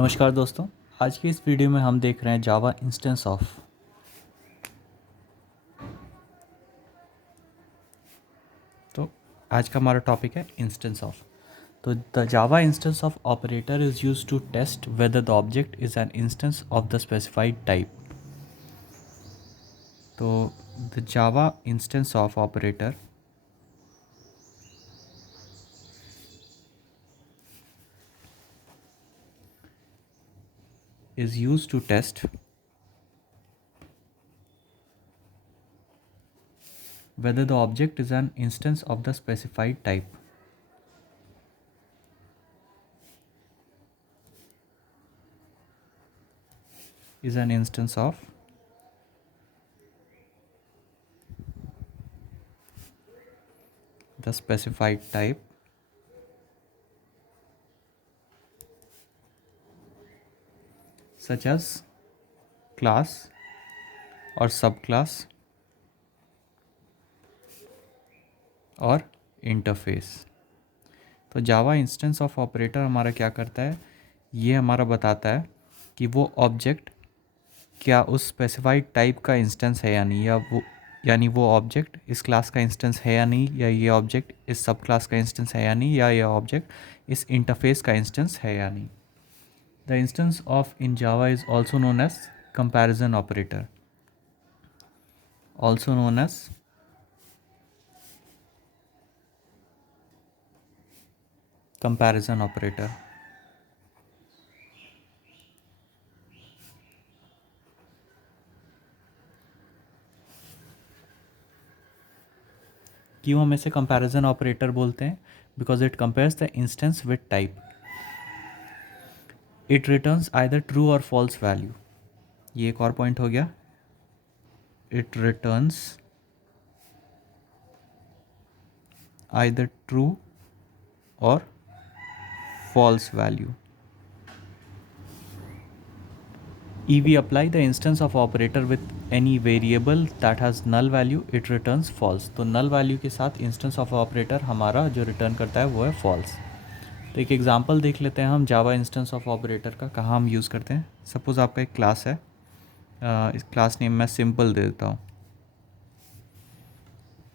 नमस्कार दोस्तों। आज की इस वीडियो में हम देख रहे हैं जावा इंस्टेंस ऑफ। तो आज का हमारा टॉपिक है इंस्टेंस ऑफ। तो the Java instance of operator is used to test whether the object is an instance of the specified type. तो the Java instance of operator is used to test whether the object is an instance of the specified type. Is an instance of the specified type such as class or subclass और interface. तो जावा instance of operator हमारा क्या करता है, ये हमारा बताता है कि वो ऑब्जेक्ट क्या उस स्पेसिफाइड टाइप का इंस्टेंस है या नहीं, यानी वो ऑब्जेक्ट इस क्लास का इंस्टेंस है या नहीं, या ये ऑब्जेक्ट इस सब क्लास का इंस्टेंस है या नहीं, या ये ऑब्जेक्ट इस इंटरफेस का इंस्टेंस है या नहीं। The instance of in Java is also known as comparison operator, also known as comparison operator. क्यों हम इसे कंपैरिजन ऑपरेटर बोलते हैं? Because it compares the instance with type. It returns either true और फॉल्स वैल्यू। ये एक और point हो गया। इट रिटर्न्स आइदर ट्रू और false value. If we apply the instance of operator with any variable that has null value, it returns false. तो null value के साथ instance of operator हमारा जो return करता है वो है false। तो एक एग्जांपल देख लेते हैं हम जावा इंस्टेंस ऑफ ऑपरेटर का, कहाँ हम यूज़ करते हैं। सपोज़ आपका एक क्लास है, इस क्लास नेम मैं सिंपल दे देता हूँ।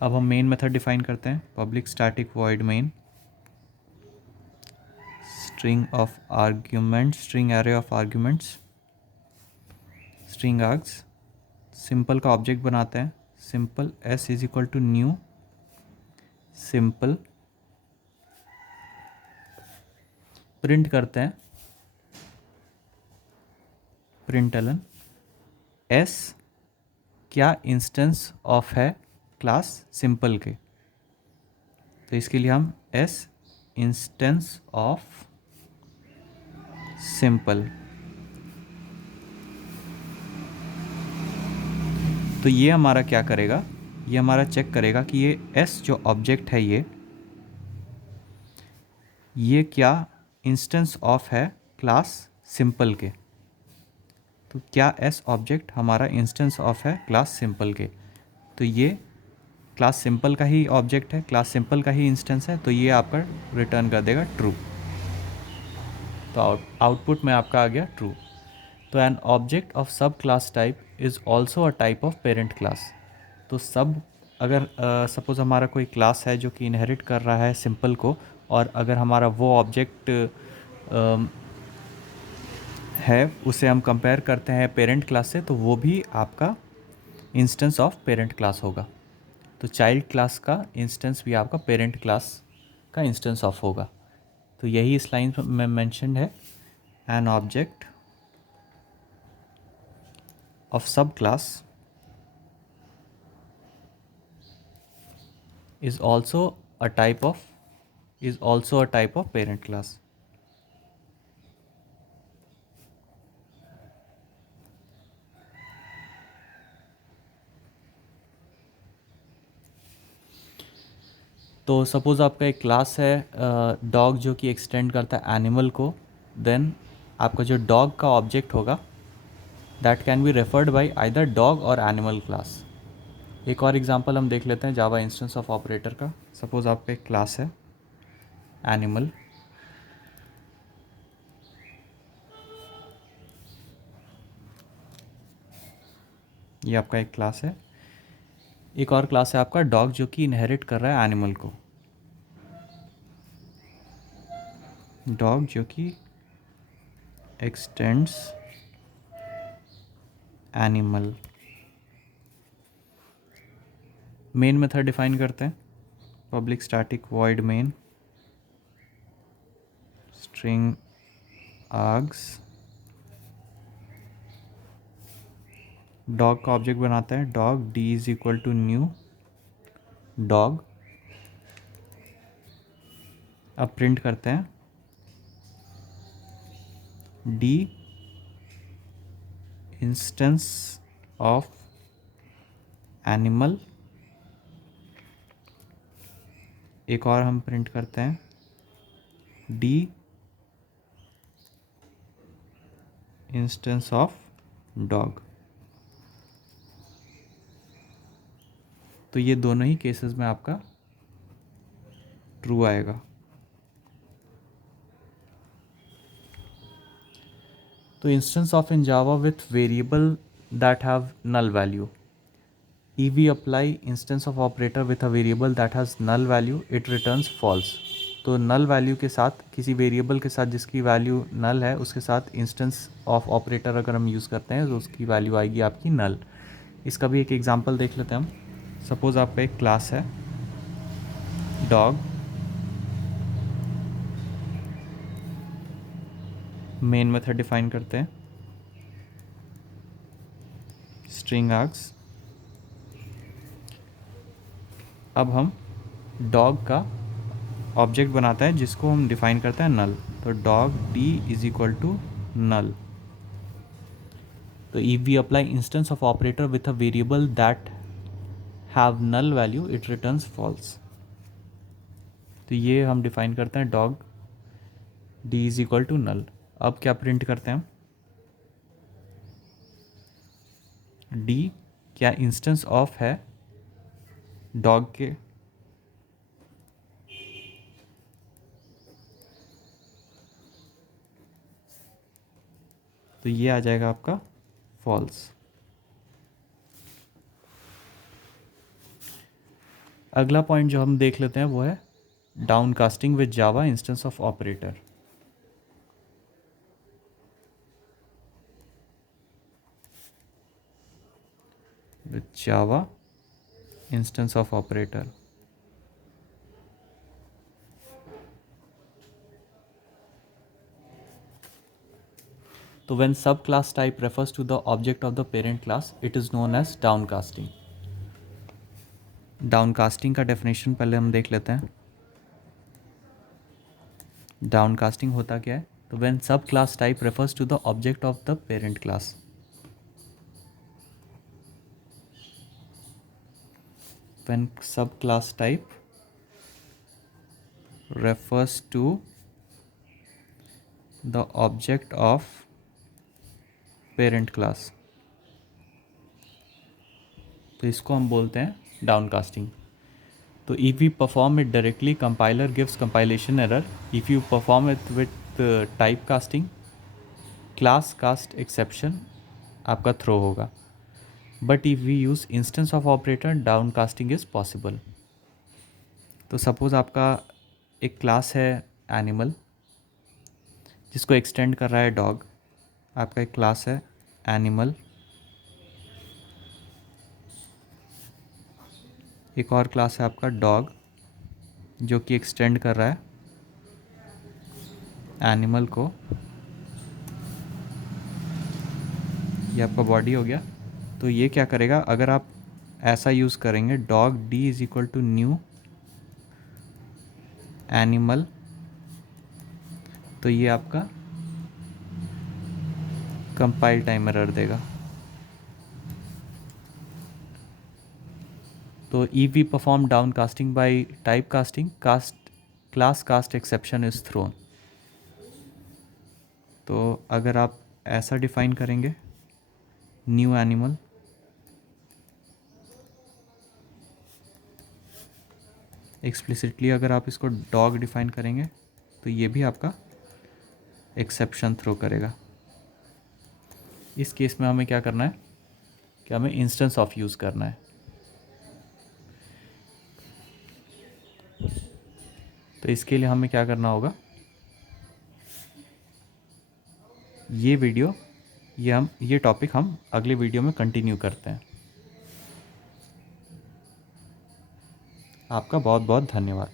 अब हम मेन मेथड डिफाइन करते हैं, public static void main string of arguments, string array of arguments, string args। Simple का ऑब्जेक्ट बनाते हैं, simple s is equal to new simple, print करते हैं प्रिंटलन s क्या इंस्टेंस ऑफ है क्लास सिंपल के। तो इसके लिए हम s इंस्टेंस ऑफ सिंपल। तो ये हमारा क्या करेगा, ये हमारा चेक करेगा कि ये s जो ऑब्जेक्ट है ये क्या इंस्टेंस ऑफ है क्लास सिंपल के। तो क्या s ऑब्जेक्ट हमारा इंस्टेंस ऑफ है क्लास सिंपल के। तो ये क्लास सिंपल का ही ऑब्जेक्ट है, क्लास सिंपल का ही इंस्टेंस है, तो ये आपका रिटर्न कर देगा ट्रू। तो आउटपुट में आपका आ गया ट्रू। तो एन ऑब्जेक्ट ऑफ सब class type is also a type of parent class. तो सब, अगर सपोज़ हमारा कोई क्लास है जो कि इनहेरिट कर रहा है सिंपल को, और अगर हमारा वो ऑब्जेक्ट है उसे हम कंपेयर करते हैं पेरेंट क्लास से, तो वो भी आपका इंस्टेंस ऑफ पेरेंट क्लास होगा। तो चाइल्ड क्लास का इंस्टेंस भी आपका पेरेंट क्लास का इंस्टेंस ऑफ होगा। तो यही इस लाइन में मेंशन्ड है, an object of subclass is also a type of parent class। तो सपोज़ आपका एक क्लास है डॉग जो कि एक्सटेंड करता है एनिमल को, देन आपका जो डॉग का ऑब्जेक्ट होगा that can be referred by either dog और एनिमल क्लास। एक और एग्जांपल हम देख लेते हैं जावा इंस्टेंस ऑफ ऑपरेटर का। सपोज़ आपका एक क्लास है एनिमल, ये आपका एक क्लास है। एक और क्लास है आपका डॉग, जो कि इनहेरिट कर रहा है एनिमल को। डॉग जो कि extends animal. Main method define करते हैं, public static void main string args. Dog का ऑब्जेक्ट बनाते हैं, dog D is equal to new dog. अब प्रिंट करते हैं डी इंस्टेंस ऑफ एनिमल। एक और हम प्रिंट करते हैं डी इंस्टेंस ऑफ डॉग। तो ये दोनों ही केसेस में आपका ट्रू आएगा। तो instance of in Java with variable that have null value. if we apply instance of operator with a variable that has null value, it returns false। तो null value के साथ, किसी वेरिएबल के साथ जिसकी वैल्यू null है, उसके साथ इंस्टेंस ऑफ ऑपरेटर अगर हम यूज़ करते हैं तो उसकी वैल्यू आएगी आपकी null। इसका भी एक एग्जांपल देख लेते हैं हम। सपोज़ आपका एक क्लास है डॉग, मेन मेथड डिफाइन करते हैं स्ट्रिंग आर्ग्स। अब हम डॉग का ऑब्जेक्ट बनाता है जिसको हम डिफाइन करते हैं नल। तो dog D is equal to null. तो if we apply instance of operator with a variable that have null value, it returns false. तो ये हम डिफाइन करते हैं dog D is equal to null. अब क्या प्रिंट करते हैं हम, डी क्या इंस्टेंस ऑफ है डॉग के। तो ये आ जाएगा आपका फॉल्स। अगला पॉइंट जो हम देख लेते हैं वो है down casting with Java instance of operator. with Java instance of operator। तो when sub class type refers to the object of the parent class, it is known as downcasting। डाउनकास्टिंग का डेफिनेशन पहले हम देख लेते हैं। डाउनकास्टिंग होता क्या है, तो when sub class type refers to the object of the parent class। when sub class type refers to the object of parent class, तो इसको हम बोलते हैं डाउनकास्टिंग। तो if we perform it directly, compiler gives compilation error. If you perform it with type casting, class cast exception आपका throw होगा। But if we use instance of operator, down casting is possible. तो suppose आपका एक class है animal जिसको extend कर रहा है डॉग। आपका एक क्लास है एनिमल, एक और क्लास है आपका डॉग जो कि एक्सटेंड कर रहा है एनिमल को। ये आपका बॉडी हो गया। तो ये क्या करेगा, अगर आप ऐसा यूज़ करेंगे dog D is equal to new animal, तो ये आपका कंपाइल टाइम एरर देगा। तो if we perform down casting by type casting, cast class cast exception is thrown. तो अगर आप ऐसा डिफाइन करेंगे न्यू एनिमल, एक्सप्लिसिटली अगर आप इसको डॉग डिफाइन करेंगे तो ये भी आपका एक्सेप्शन थ्रो करेगा। इस केस में हमें क्या करना है, कि हमें इंस्टेंस ऑफ यूज़ करना है। तो इसके लिए हमें क्या करना होगा, ये टॉपिक हम अगले वीडियो में कंटिन्यू करते हैं। आपका बहुत बहुत धन्यवाद।